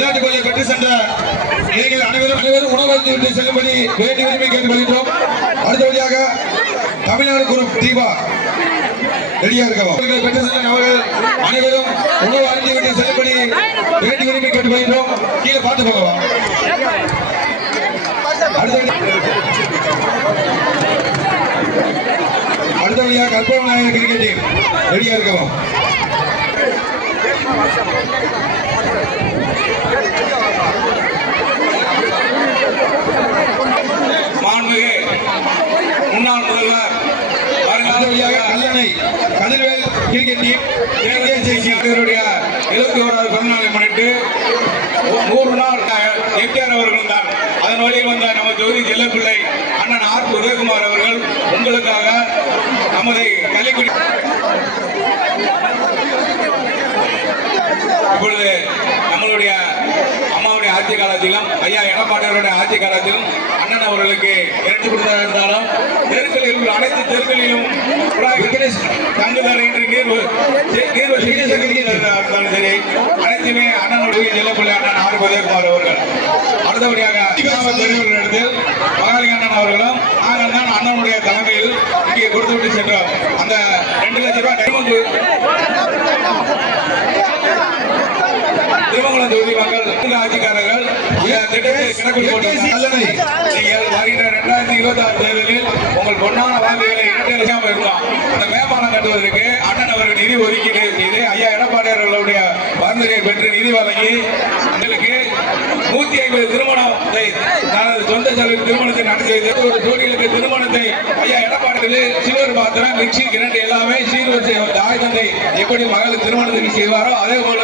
விளையாட்டு கோயிலை பெற்று சென்ற இளைஞர்கள் அனைவரும் அனைவரும் உணவருந்து விட்டு செல்லும்படி வேண்டி விரும்பி கேட்டுக் கொள்கின்றோம். அடுத்தபடியாக தமிழ்நாடு குரு தீபா ரெடியா இருக்கவா? பெற்று சென்ற நபர்கள் அனைவரும் உணவு அருந்து விட்டு செல்லும்படி வேண்டி உரிமை கேட்டுக் கொள்கின்றோம். கீழே பார்த்து போகவா? அடுத்தபடியாக கற்பக நாயகர் கிரிக்கெட் டீம் ரெடியா இருக்கவா? மாண்புமிகு முன்னாள் முதல்வர் அடுத்தபடியாக வருங்கால கல்லணை கதிர்வேல் கிரிக்கெட் டீம் அவருடைய எழுபத்தி ஓராவது பிறந்தநாளை முன்னிட்டு நூறு நாள் எம்ஜிஆர் அவர்கள் தான் அதன் வழியில் வந்த நம்ம ஜோதி செல்லப்பிள்ளை அண்ணன் ஆர். உதயகுமார் அவர்கள் உங்களுக்காக நமது கள்ளிக்குடி ஆட்சி காலத்திலும் ஐயா எடப்பாடியாருடைய ஆட்சி காலத்திலும் அண்ணன் அவர்களுக்கு இறைச்சி கொடுத்ததாக இருந்தாலும் தெருக்களில் உள்ள அனைத்து தெருக்களிலும் குழாய் என்று நீர் நீர் வசதி இருந்தாலும் சரி அனைத்துமே அண்ணனுடைய ஜெல்லப்பள்ளி அண்ணன் ஆர் உதயகுமார் அவர்கள். அடுத்தபடியாக தெருவில் பெரியவர்களிடத்தில் மகாலி அண்ணன் அவர்களும் நாங்கள் தான் அண்ணனுடைய தலைமையில் இங்கே கொடுத்து விட்டு சென்றோம். அந்த ரெண்டு லட்சம் ரூபாய் திருமங்கலம் தொகுதி மக்கள் ஆட்சிக்காரர்கள் நீங்கள் வருகின்ற இரண்டாயிரத்தி இருபத்தி ஆறு தேர்தலில் உங்கள் பொன்னான வாக்குகளை இரட்டை லட்சம் இருக்கலாம் அந்த மேம்பாலம் கட்டுவதற்கு அண்ணன் அவர்கள் நிதி ஒதுக்கீடு செய்து ஐயா எடப்பாடியார்களுடைய பரிந்துரையை பெற்று நிதி வழங்கி எங்களுக்கு நூத்தி ஐம்பது திருமணத்தை தனது சொந்த செலவில் திருமணத்தை நடத்தி வைத்து ஒரு ஜோடிகளுக்கு திருமணத்தை ஐயா எடப்பாடி சில்வர் பாத்திரம் மிக்சி கிரண்ட் எல்லாமே சீர்வரிசை தாய் தந்தை எப்படி மகளுக்கு திருமணத்துக்கு செய்வாரோ அதே போல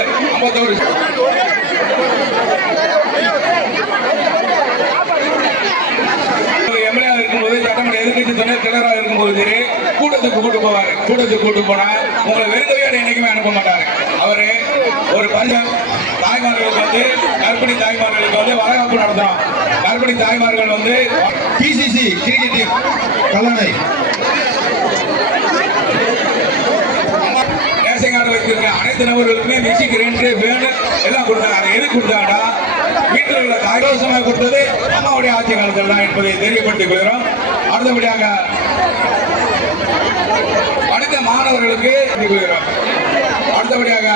எதிர்க்கட்சி இருக்கும் போது இருக்கும்போது சரி கூட்டத்துக்கு கூட்டு போவாரு. கூட்டத்துக்கு கூட்டு போனா உங்களை வெறுங்கையோட என்னைக்குமே அனுப்ப மாட்டாரு. அவரு ஒரு பஞ்சம். தாய்மார்களுக்கு வந்து கர்ப்பிணி தாய்மார்களுக்கு வந்து வளகாப்பு நடத்துறோம். கர்ப்பிணி தாய்மார்கள் வந்து PCC cricket team Kallanai. Ration card அனைத்து நபர்களுக்குமே மிக்சி கிரைண்டர் வேணு எல்லாம் கொடுத்தாங்க அது எதுக்கு கொடுத்தாங்கன்னா வீட்டில் உள்ள தாய்வாசமாக கொடுத்தது அம்மாவுடைய ஆட்சி காலத்தில் தான் என்பதை தெரியப்படுத்திக் கொள்கிறோம். அடுத்தபடியாக அடுத்த மாணவர்களுக்கு அடுத்தபடியாக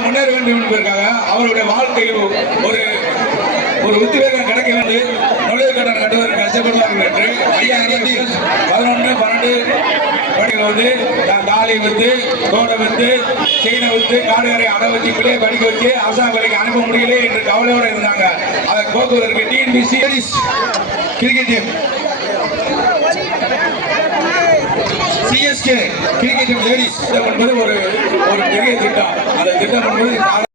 முன்னேற வேண்டும் என்பதற்காக அவருடைய வாழ்க்கையில் ஒரு ஒரு உத்வேகம் கிடைக்க வேண்டும். நுழைவு கட்டணம் கட்டுவதற்கு கஷ்டப்படுவார்கள் என்று ஐயா படிகள் வந்து தா- தாலி வித்து தோட்டை வித்து செயினை வித்து காடுகரை அடை வச்சு பிள்ளையை படிக்க வச்சு அரசாங்க வேலைக்கு அனுப்ப முடியல என்று கவலையோடு இருந்தாங்க. அதை போக்குவதற்கு TNPC cricket team CSK cricket team ladies திட்டம் என்பது ஒரு ஒரு பெரிய திட்டம். அந்த திட்டம் என்பது